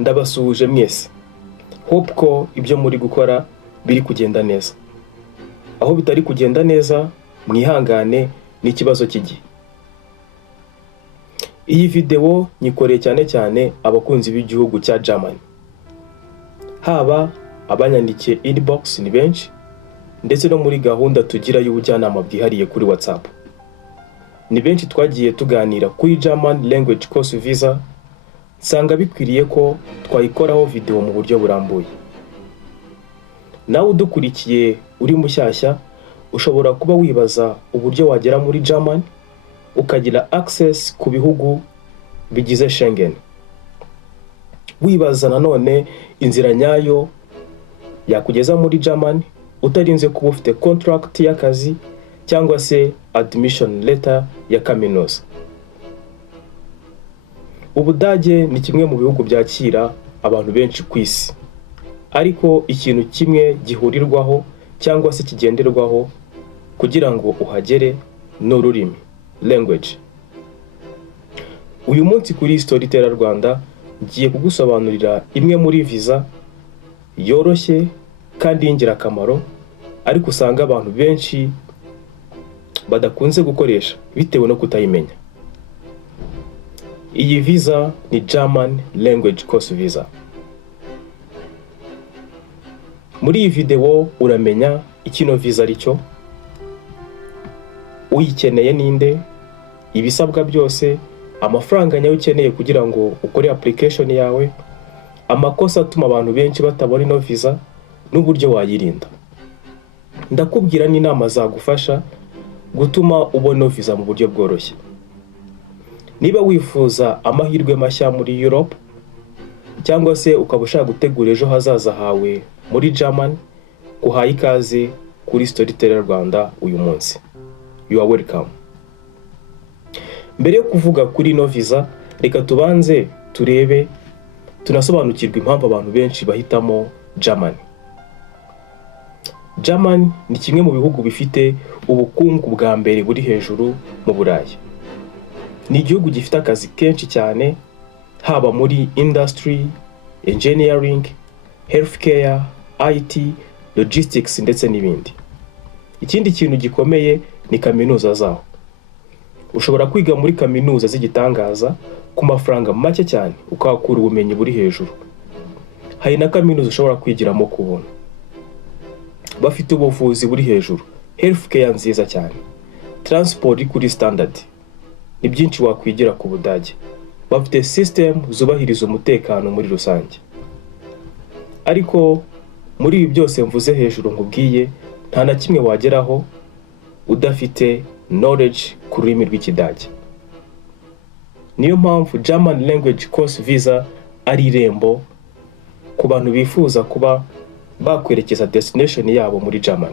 Ndabasuhuje mwese. Hope ko ibyo muri gukora biri kugenda neza. Aho bitari kugenda neza, mwihangane n'ikibazo cy'igihe. Iyi video nyikoreye cyane abakunzi b'igihugu cya Germany. Haba abanyandikiye inbox ni benshi, ndetse no muri gahunda tugira y'ubujyanama bwihariye kuri WhatsApp. Ni benshi twagiye tuganira kuri German language course visa, nsanga bikwiriye ko twayikoraho video mu buryo burambuye. Nawe udukurikiye uri mushyashya, ushobora kuba wibaza uburyo wagera muri German ukagira access ku bihugu bigize Schengen. Wibaza nanone inzira nyayo yakugeza muri German utarinze kuba ufite contract y'akazi cyangwa se admission letter ya kaminuza. Ubudage ni kimwe mu bihugu byakira abantu benshi ku isi. Ariko ikintu kimwe gihurirwaho cyangwa se kigenderwaho kugira ngo uhagere ni ururimi, language. Uyu munsi kuri Storyteller Rwanda ngiye kugusobanurira imwe muri visa yoroshye kandi y'ingirakamaro, ariko usanga abantu benshi badakunze gukoresha bitewe no kutayimenya. Iyi visa ni German language course visa. Muri iyi video uramenya ikino visa aricyo, uyikeneye ninde, ibisabwa byose, amafaranga nyayo ukeneye kugira ngo ukore application yawe, amakosa atuma abantu benshi batabona ino visa n'uburyo wayirinda. Ndakubwira n'inama zagufasha gutuma ubona visa mu buryo bworoshye. Niba wifuza amahirwe mashya muri Europe, cyangwa se ukaba ushaka gutegura ejo hazaza hawe muri German, guhaye ikaze kuri Storyteller Rwanda uyu munsi. You are welcome. Mbere yo kuvuga kuri no visa, reka tubanze turebe tunasobanukirwa impamvu abantu benshi bahitamo German. German ni kimwe mu bihugu bifite ubukungu bwa mbere buri hejuru mu Burayi. Ni igihugu gifite akazi kenshi cyane, haba muri industry, engineering, healthcare, IT, logistics ndetse n'ibindi. Ikindi kintu gikomeye ni kaminuza zaho. Ushobora kwiga muri kaminuza z'igitangaza ku mafaranga make cyane ukahakura ubumenyi buri hejuru. Hari na kaminuza ushobora kwigiramo ku buntu. Bafite ubuvuzi buri hejuru, healthcare nziza cyane, transport kuri standard. Ni byinshi wakwigira ku Budage. Bafite system zubahiriza umutekano muri rusange. Ariko muri ibi byose mvuze hejuru nkubwiye, nta na kimwe wageraho udafite knowledge ku rurimi rw'Ikidage. Niyo mpamvu German language course visa ari irembo ku bantu bifuza kuba bakwerekeza destination yabo muri German.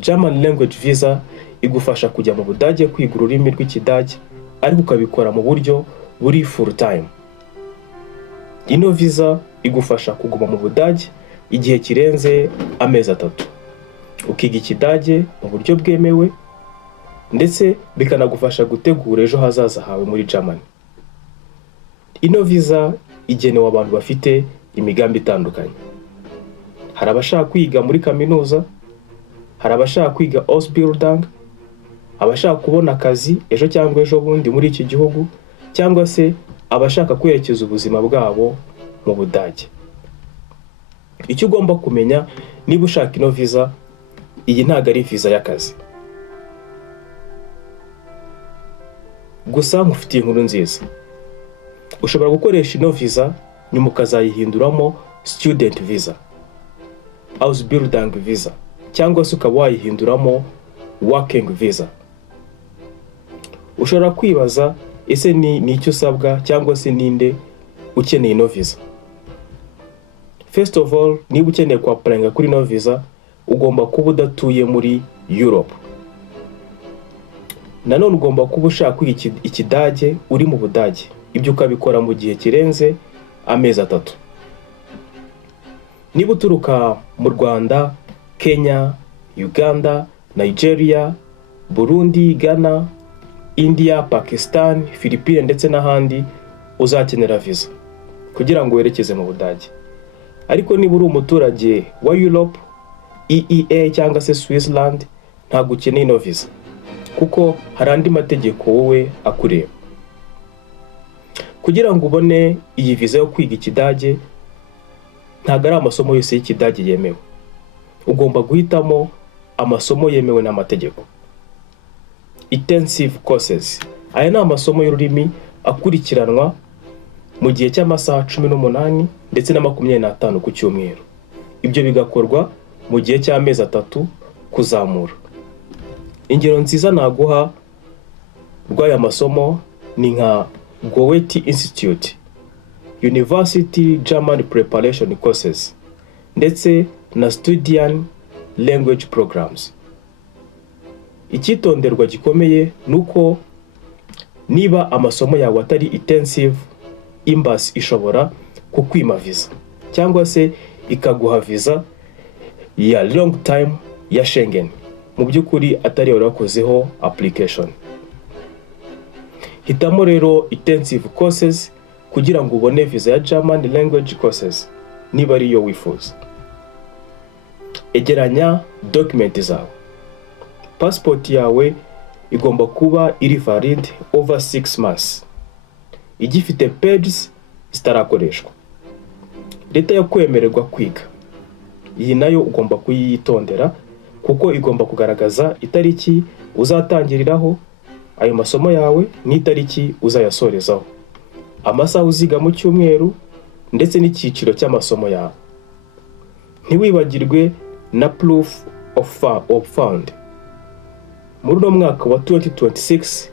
German language visa igufasha kujya mu Budage kwiga ururimi rw'Ikidage, ariko ukabikora mu buryo buri full time. Ino visa igufasha kuguma mu Budage igihe kirenze amezi 3. Ukiga Ikidage mu buryo bwemewe, ndetse bikanagufasha gutegura ejo hazaza hawe muri Germany. Ino visa igenewe abantu bafite imigambi itandukanye. Hari abashaka kwiga muri kaminuza, hari abashaka kwiga Ausbildung, abashaka kubona akazi ejo cyangwa ejo bundi muri iki gihugu, cyangwa se abashaka kwerekeza ubuzima bwabo mu Budage. Icyo ugomba kumenya niba ushaka ino visa, iyi ntago ari visa y'akazi. Gusa nkufitiye inkuru nziza. Ushobora gukoresha ino visa nyuma ukazayihinduramo student visa, Ausbildung visa, cyangwa se ukaba wayihinduramo working visa. Ushobora kwibaza ese ni icyo usabwa cyangwa se ninde ukeneye ino visa. First of all, niba ukeneye applyinga kuri ino visa, ugomba kuba udatuye muri Europe. Nanone ugomba kuba ushaka kwiga Ikidage uri mu Budage. Ibyo ukabikora mu gihe kirenze amezi 3. Niba uturuka mu Rwanda, Kenya, Uganda, Nigeria, Burundi, Ghana, India, Pakistan, Philippines ndetse n'ahandi, uzakenera visa kugira ngo werekeze mu Budage. Ariko niba uri umuturage wa Europe, EEA cyangwa se Switzerland, ntabwo ukeneye ino visa kuko hari andi mategeko wowe akureba. Kugira ngo ubone iyi visa yo kwiga Ikidage, ntabwo ari amasomo yose y'Ikidage yemewe. Ugomba guhitamo amasomo yemewe n'amategeko. Intensive courses. Aya ni amasomo y'ururimi akurikiranwa mu gihe cy'amasaha 18 ndetse na 25 ku cyumweru. Ibyo bigakorwa mu gihe cy'amezi 3 kuzamura. Ingero nziza naguha rw'aya masomo ni nka Goethe Institute, University German Preparation Courses, ndetse na Studian Language Programs. Icyitonderwa gikomeye nuko niba amasomo yawe atari intensive, Embassy ishobora kukwima visa cyangwa se ikaguha visa ya long time ya Schengen, mu by'ukuri atari warakozeho application. Hitamo rero intensive courses kugira ngo ubone visa ya German language courses niba ari yo wifuza. Egeranya document zawe. Passport yawe igomba kuba iri valid over 6 months. Igifite pages zitarakoreshwa. Leta yo kwemererwa kwiga, iyi nayo ugomba kuyitondera kuko igomba kugaragaza itariki uzatangiriraho ayo masomo yawe n'itariki uzayasorezaho, amasaha uziga mu cyumweru ndetse n'icyiciro cy'amasomo yawe. Ntiwibagirwe na proof of fund. Muri no mwaka wa 2026,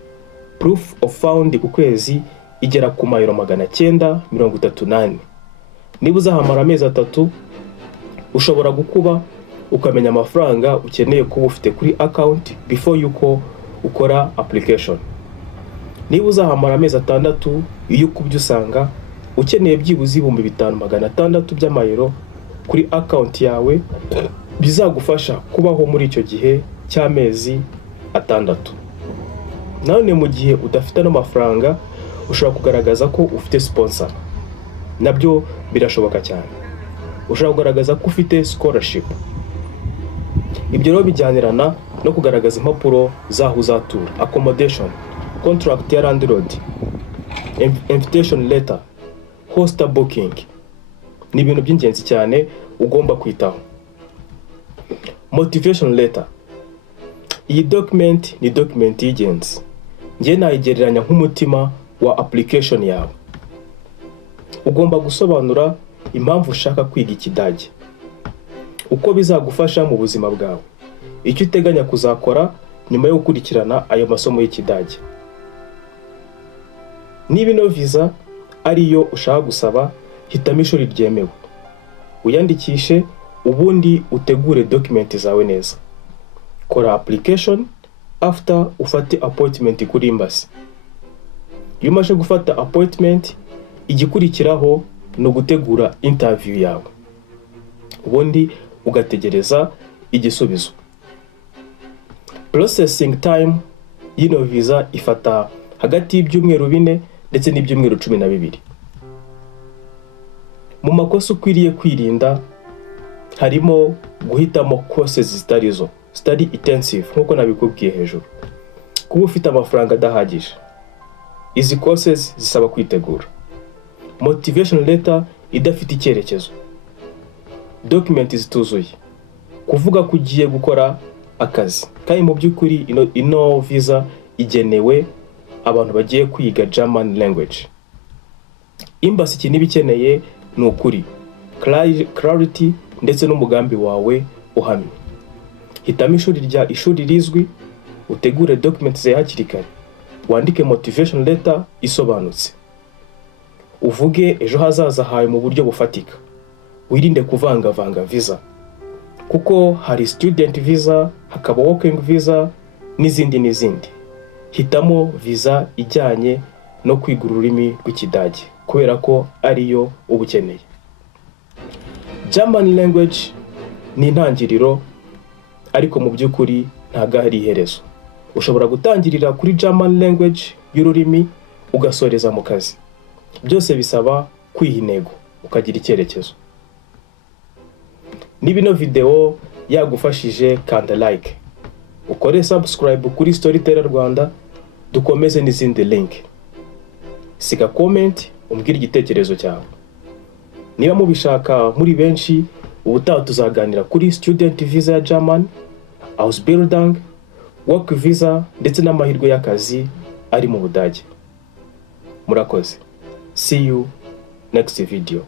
proof of fund ku kwezi igera ku mayero 938. Niba uzahamara amezi 3, ushobora gukuba ukamenya amafaranga ukeneye kuba ufite kuri account before yuko ukora application. Niba uzahamara amezi 6, iyo ukubye usanga ukeneye byibuze 5600 by'amayero kuri account yawe, bizagufasha kubaho muri icyo gihe cy'amezi 6. None mu gihe udafite no mafaranga, ushobora kugaragaza ko ufite sponsor. Nabyo birashoboka cyane. Ushobora kugaragaza ko ufite scholarship. Ibyo rero bijyanirana no kugaragaza impapuro zaho uzatura, accommodation, contract ya landlord, invitation letter, hostel booking. Ni ibintu by'ingenzi cyane ugomba kwitaho. Motivation letter. Iyi document ni document y'ingenzi. Ngiye nayigereranya nk'umutima wa application yawe. Ugomba gusobanura impamvu ushaka kwiga Ikidage, uko bizagufasha mu buzima bwawe, icyo uteganya kuzakora nyuma yo gukurikirana ayo masomo y'Ikidage. Niba ino visa ariyo ushaka gusaba, hitamo ishuri ryemewe, uyandikishe, ubundi utegure document zawe neza. Kora application after ufate appointment kuri Embassy. Iyo umaze gufata appointment, igikurikiraho no gutegura interview yawe, ubundi ugategereza igisubizo. Processing time y'ino visa ifata hagati y'ibyumweru 4 ndetse n'ibyumweru 12. Mu makosa ukwiriye kwirinda harimo guhitamo courses zitarizo, study intensive nkuko nabikubwiye hejuru, kuba ufite amafaranga adahagije. Izi courses zisaba kwitegura. Motivation letter idafite icyerekezo, document zituzuye, kuvuga ko ugiye gukora akazi kandi mu by'ukuri ino visa igenewe abantu bagiye kwiga German language. Embassy ikintu ibikeneye ni ukuri, clarity ndetse n'umugambi wawe uhamye. Hitamo ishuri rizwi, utegure documents za hakiri kare, wandike motivation letter isobanutse, uvuge ejo hazaza hawe mu buryo bufatika. Wirinde kuvanga visa kuko hari student visa, hakaba working visa n'izindi. Hitamo visa ijyanye no kwiga ururimi rw'Ikidage kubera ko ariyo ubukeneye. German language ni intangiriro, ariko mu by'ukuri ntago ari iherezo. Ushobora gutangirira kuri German language y'ururimi ugasoreza mu kazi, Byose bisaba kwiha intego ukagira icyerekezo. Niba ino video yagufashije kanda like, ukore subscribe kuri Storyteller Rwanda, dukomeze n'izindi link. Siga comment umbwire igitekerezo cyawe. Niba mubishaka muri benshi, ubutaha tuzaganira kuri student visa ya German, Ausbildung, work visa ndetse n'amahirwe y'akazi ari mu Budage. Murakoze. See you next video.